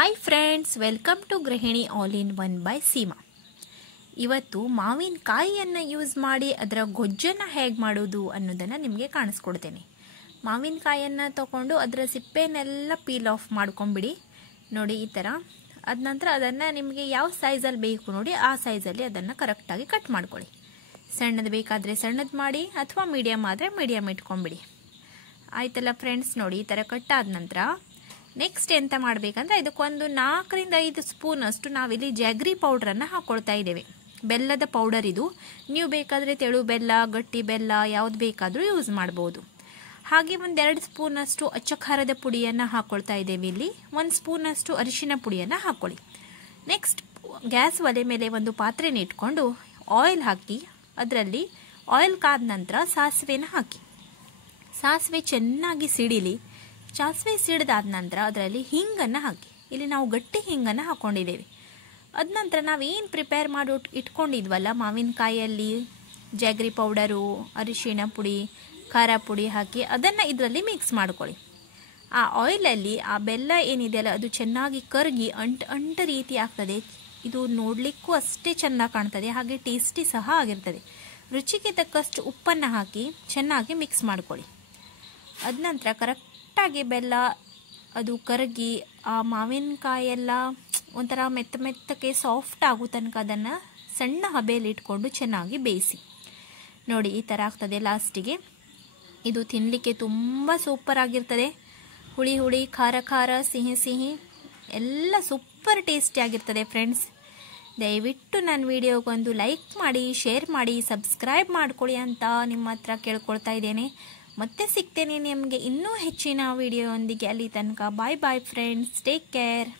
Hi friends, welcome to ಗೃಹಿಣಿ all in one by Seema. ಇವತ್ತು ಮಾವಿನಕಾಯಿಯನ್ನು use ಮಾಡಿ ಅದರ ಗೊಜ್ಜನ್ನು ಹೇಗೆ ಮಾಡೋದು ಅನ್ನೋದನ್ನು ನಿಮಗೆ ಕಾಣಿಸ್ಕೊಡ್ತೇನೆ. ಮಾವಿನಕಾಯಿಯನ್ನು ತಗೊಂಡು ಅದರ ಸಿಪ್ಪೆನೆಲ್ಲ ಪೀಲ್ ಆಫ್ ಮಾಡ್ಕೊಂಬಿಡಿ. ನೋಡಿ ಈ ಥರ. ಅದ ನಂತರ ಅದನ್ನು ನಿಮಗೆ ಯಾವ ಸೈಜಲ್ಲಿ ಬೇಕು ನೋಡಿ ಆ ಸೈಜಲ್ಲಿ ಅದನ್ನು ಕರೆಕ್ಟಾಗಿ ಕಟ್ ಮಾಡ್ಕೊಳ್ಳಿ. ಸಣ್ಣದು ಬೇಕಾದರೆ ಸಣ್ಣದು ಮಾಡಿ, ಅಥವಾ ಮೀಡಿಯಮ್ ಆದರೆ ಮೀಡಿಯಮ್ ಇಟ್ಕೊಂಬಿಡಿ. ಆಯ್ತಲ್ಲ ಫ್ರೆಂಡ್ಸ್, ನೋಡಿ ಈ ಥರ ಕಟ್ಟಾದ ನಂತರ ನೆಕ್ಸ್ಟ್ ಎಂತ ಮಾಡಬೇಕಂದ್ರೆ ಇದಕ್ಕೊಂದು 4 ರಿಂದ 5 ಸ್ಪೂನ್ ಅಷ್ಟು ನಾವಿಲ್ಲಿ ಜಾಗ್ರಿ ಪೌಡ್ರನ್ನು ಹಾಕ್ಕೊಳ್ತಾ ಇದ್ದೇವೆ. ಬೆಲ್ಲದ ಪೌಡರ್ ಇದು. ನೀವು ಬೇಕಾದರೆ ತೆಳು ಬೆಲ್ಲ, ಗಟ್ಟಿ ಬೆಲ್ಲ ಯಾವ್ದು ಬೇಕಾದರೂ ಯೂಸ್ ಮಾಡ್ಬೋದು. ಹಾಗೆ 1-2 ಸ್ಪೂನ್ ಅಷ್ಟು ಅಚ್ಚ ಖಾರದ ಪುಡಿಯನ್ನು ಹಾಕ್ಕೊಳ್ತಾ ಇದ್ದೇವೆ. ಇಲ್ಲಿ 1 ಸ್ಪೂನ್ ಅಷ್ಟು ಅರಿಶಿನ ಪುಡಿಯನ್ನು ಹಾಕ್ಕೊಳ್ಳಿ. ನೆಕ್ಸ್ಟ್ ಗ್ಯಾಸ್ ಒಲೆ ಮೇಲೆ ಒಂದು ಪಾತ್ರೆನ ಇಟ್ಕೊಂಡು ಆಯಿಲ್ ಹಾಕಿ, ಅದರಲ್ಲಿ ಆಯಿಲ್ ಕಾದ ನಂತರ ಸಾಸಿವೆನ ಹಾಕಿ. ಸಾಸಿವೆ ಚೆನ್ನಾಗಿ ಸಿಡಿಲಿ. ಸಾಸಿವೆ ಸಿಡಿದಾದ ನಂತರ ಅದರಲ್ಲಿ ಹಿಂಗನ್ನು ಹಾಕಿ. ಇಲ್ಲಿ ನಾವು ಗಟ್ಟಿ ಹಿಂಗನ್ನು ಹಾಕ್ಕೊಂಡಿದ್ದೇವೆ. ಅದ ನಂತರ ನಾವೇನು ಪ್ರಿಪೇರ್ ಮಾಡಿ ಇಟ್ಕೊಂಡಿದ್ವಲ್ಲ ಮಾವಿನಕಾಯಲ್ಲಿ ಜಾಗ್ರಿ ಪೌಡರು, ಅರಿಶಿಣ ಪುಡಿ, ಖಾರ ಪುಡಿ ಹಾಕಿ ಅದನ್ನು ಇದರಲ್ಲಿ ಮಿಕ್ಸ್ ಮಾಡ್ಕೊಳ್ಳಿ. ಆ ಆಯಿಲಲ್ಲಿ ಆ ಬೆಲ್ಲ ಏನಿದೆಯಲ್ಲ ಅದು ಚೆನ್ನಾಗಿ ಕರಗಿ ಅಂಟು ರೀತಿ ಆಗ್ತದೆ. ಇದು ನೋಡಲಿಕ್ಕೂ ಅಷ್ಟೇ ಚೆನ್ನಾಗಿ ಕಾಣ್ತದೆ, ಹಾಗೆ ಟೇಸ್ಟಿ ಸಹ ಆಗಿರ್ತದೆ. ರುಚಿಗೆ ತಕ್ಕಷ್ಟು ಉಪ್ಪನ್ನು ಹಾಕಿ ಚೆನ್ನಾಗಿ ಮಿಕ್ಸ್ ಮಾಡ್ಕೊಳ್ಳಿ. ಅದ ನಂತರ ಕರೆಕ್ಟಾಗಿ ಬೆಲ್ಲ ಅದು ಕರಗಿ ಆ ಮಾವಿನಕಾಯೆಲ್ಲ ಒಂಥರ ಮೆತ್ತಗೆ ಸಾಫ್ಟ್ ಆಗೋ ತನಕ ಅದನ್ನು ಸಣ್ಣ ಹಬೆಯಲ್ಲಿ ಇಟ್ಕೊಂಡು ಚೆನ್ನಾಗಿ ಬೇಯಿಸಿ. ನೋಡಿ ಈ ಥರ ಆಗ್ತದೆ ಲಾಸ್ಟಿಗೆ. ಇದು ತಿನ್ನಲಿಕ್ಕೆ ತುಂಬ ಸೂಪರ್ ಆಗಿರ್ತದೆ. ಹುಳಿ ಖಾರ ಸಿಹಿ ಎಲ್ಲ ಸೂಪರ್ ಟೇಸ್ಟಿ ಆಗಿರ್ತದೆ ಫ್ರೆಂಡ್ಸ್. ದಯವಿಟ್ಟು ನನ್ನ ವಿಡಿಯೋಗೊಂದು ಲೈಕ್ ಮಾಡಿ, ಶೇರ್ ಮಾಡಿ, ಸಬ್ಸ್ಕ್ರೈಬ್ ಮಾಡ್ಕೊಳ್ಳಿ ಅಂತ ನಿಮ್ಮ ಹತ್ರ ಕೇಳ್ಕೊಳ್ತಾ ಇದ್ದೇನೆ. ಮತ್ತೆ ಸಿಗ್ತೇನೆ ನಿಮಗೆ ಇನ್ನೂ ಹೆಚ್ಚಿನ ವಿಡಿಯೋ ಒಂದಿಗೆ. ಅಲ್ಲಿ ತನಕ ಬಾಯ್ ಫ್ರೆಂಡ್ಸ್, ಟೇಕ್ ಕೇರ್.